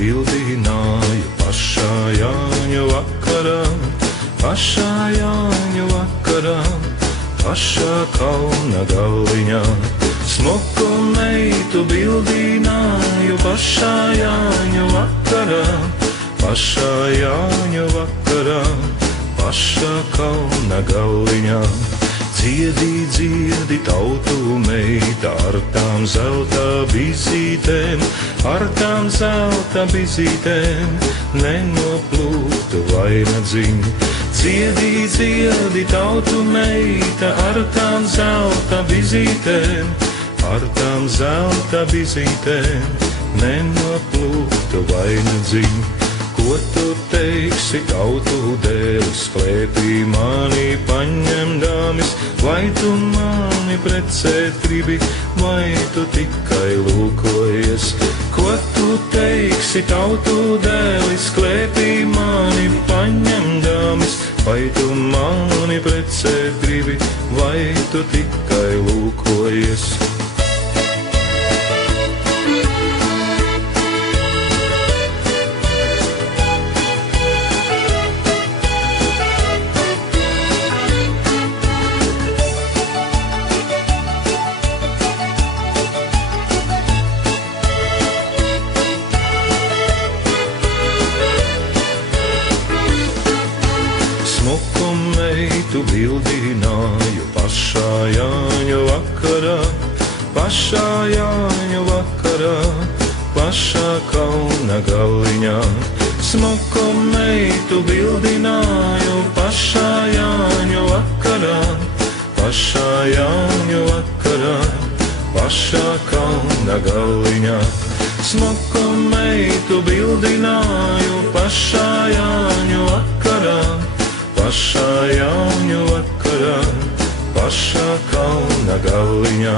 bildināju pašā Jāņu vakarā, pašā Jāņu vakarā, pašā kalna galiņā. Smuku meitu bildināju pašā Jāņu vakarā, pašā Jāņu vakarā, pašā kalna galiņā. Dziedi, dziedi, tautu meita, ar tām zelta bizītēm, ar tām zelta bizītēm, nenoplūktu vainadziņu. Dziedi, dziedi, tautu meita, ar tām zelta bizītēm, ar tām zelta bizītēm, nenoplūktu vainadziņu. Ko tu teiksi, tautu dēlis, klēpī mani paņemdāmis, vai tu mani precēt gribi, vai tu tikai lūkojies? Ko tu teiksi, tautu dēlis, klēpī mani paņemdāmis, vai tu mani precēt gribi, vai tu tikai lūkojies? Smuku meitu bildināju pašā Jāņu vakarā, pašā Jāņu vakarā, pašā kalna galiņā. Smuku meitu bildināju pašā Jāņu vakarā, pašā Jāņu vakarā, pašā kalna galiņā. Smuku meitu bildināju pašā Jāņu vakarā, pašā Jāņu vakarā, pašā kalna galiņā.